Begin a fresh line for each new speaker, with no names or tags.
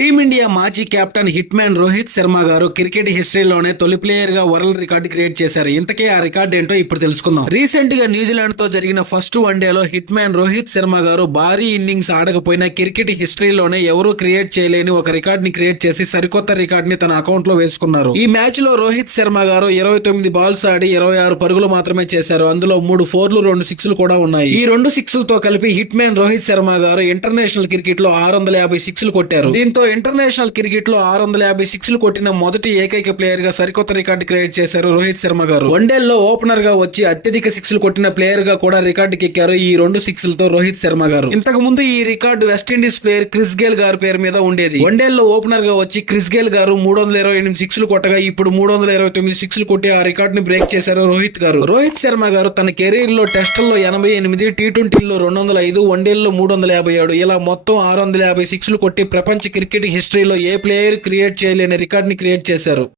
Team India మాజీ captain hit man Rohit Sharma గారు cricket హిస్టరీలోనే తొలి ప్లేయర్గా వరల్డ్ రికార్డు క్రియేట్ చేశారు. ఇంతకే ఆ రికార్డ్ ఏంటో ఇప్పుడు తెలుసుకుందాం. రీసెంట్గా న్యూజిలాండ్తో జరిగిన ఫస్ట్ వన్డేలో హిట్ మ్యాన్ రోహిత్ శర్మ గారు భారీ ఇన్నింగ్స్ ఆడకపోయినా క్రికెట్ హిస్టరీలోనే ఎవరూ క్రియేట్ చేయలేని ఒక రికార్డ్ని క్రియేట్ చేసి సరికొత్త రికార్డ్ని తన అకౌంట్లో వేసుకున్నారు. ఈ మ్యాచ్లో రోహిత్ శర్మ గారు ఇరవై తొమ్మిది బాల్స్ ఆడి ఇరవై ఆరు పరుగులు మాత్రమే చేశారు. అందులో మూడు ఫోర్లు రెండు సిక్స్లు కూడా ఉన్నాయి. ఈ రెండు సిక్స్లతో కలిపి హిట్ మ్యాన్ రోహిత్ శర్మ గారు ఇంటర్నేషనల్ క్రికెట్లో ఆరు వందల యాభై సిక్స్లు కొట్టారు. దీంతో ఇంటర్నేషనల్ క్రికెట్లో ఆరు వందల యాభై సిక్స్లు కొట్టిన మొదటి ఏకైక ప్లేయర్గా సరికొత్త రికార్డు క్రియేట్ చేశారు రోహిత్ శర్మ గారు. వన్డేల్లో ఓపెనర్గా వచ్చి అత్యధిక సిక్స్లు కొట్టిన ప్లేయర్గా కూడా రికార్డుకి ఎక్కారు ఈ రెండు సిక్స్లతో రోహిత్ శర్మ గారు. ఇంతకు ముందు ఈ record West Indies player Chris Gayle గారి పేరు మీద ఉండేది. వన్డేల్లో ఓపెనర్గా వచ్చి క్రిస్ గేల్ గారు మూడు వందల ఇరవై ఎనిమిది సిక్స్లు కొట్టగా ఇప్పుడు మూడు వందల ఇరవై తొమ్మిది సిక్స్లు కొట్టి ఆ రికార్డ్ని బ్రేక్ చేశారు రోహిత్ గారు. రోహిత్ శర్మ గారు తన కెరీర్లో టెస్టుల్లో ఎనభై ఎనిమిది టీ ట్వంటీల్లో రెండు వందల ఐదు వన్డేల్లో మూడు వందల యాభై ఏడు ఇలా మొత్తం ఆరు వందల యాభై సిక్స్లు కొట్టి ప్రపంచ క్రికెట్ హిస్టరీలో ఏ ప్లేయర్ క్రియేట్ చేయలేని రికార్డ్ని క్రియేట్ చేశారు?